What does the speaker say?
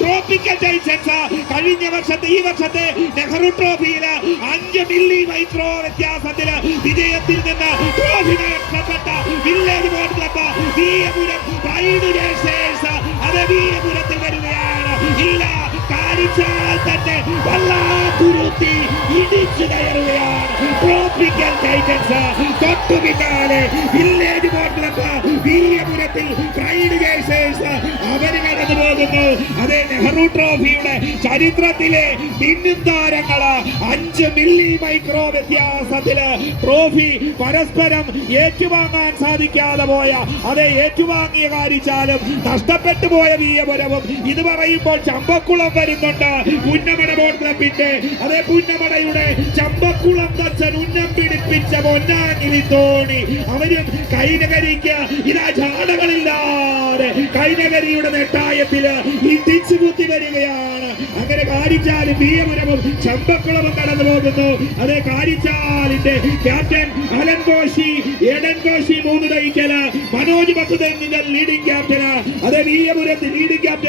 Tropical Titans കഴിഞ്ഞ വർഷത്തെ ഈ വർഷത്തെ നെഹ്റു ട്രോഫിയിൽ അഞ്ച് മില്ലി മൈക്രോ വ്യത്യാസത്തിൽ വിജയത്തിൽ നിന്ന് ട്രോഫി നഷ്ടപ്പെട്ട വില്ലേജ് ബോർഡ് ക്ലബ് വീരപുരം അത് വീയപുരത്തിൽ വരികയാണ്. ഇല്ല കാണിച്ചാൽ തന്നെ വല്ലാതുരുത്തി ഇടിച്ചു കയറുകയാണ്. ട്രോപ്പിക്കൽ ടൈറ്റൻസ് തൊട്ടു പിന്നാലെ വില്ലേജ് ബോർഡ് ക്ലബ് വീരപുരത്തിൽ പ്രൈഡ് രേസേഴ്സ് അവർ കടന്നു പോകുന്നു. അതേ നെഹ്റു ട്രോഫിയുടെ ചരിത്രത്തിലെ മിന്നും താരങ്ങൾ അഞ്ച് മില്ലി മൈക്രോ വ്യത്യാസത്തിൽ ട്രോഫി പരസ്പരം ഏറ്റുവാങ്ങാൻ സാധിക്കാതെ പോയ അതെ ഏറ്റുവാങ്ങിയ കാരിച്ചാലും നഷ്ടപ്പെട്ടു പോയ വീയപുരവും ഇത് പറയുമ്പോൾ ചമ്പക്കുളം വരുന്നുണ്ട്. പുന്നമട ബോട്ട് ക്ലബിന്റെ അതേ പുന്നമടയുടെ ചമ്പക്കുളം തച്ചൻ ഉന്നം പിടിപ്പിച്ച പൊന്നാങ്ങി തോണി അവരും കൈനകരിക്ക് ഇതാ ജാടകളില്ലാതെ കൈനകരിയുടെ നെട്ടായത്തിൽ ഇടിച്ചു കുത്തി വരികയാണ്. അങ്ങനെ കാരിച്ചാൽ വീയപുരവും ചമ്പക്കുളവും കടന്നു പോകുന്നു. അതെ കാരിച്ചാലിന്റെ ക്യാപ്റ്റൻ അലൻ കോശി എടൻ കോശി മൂന്ന് തൈക്കൽ മനോജ് പത്ത് ലീഡിംഗ് ക്യാപ്റ്റന് അതെ വീയപുരത്ത് ലീഡിംഗ് ക്യാപ്റ്റൻ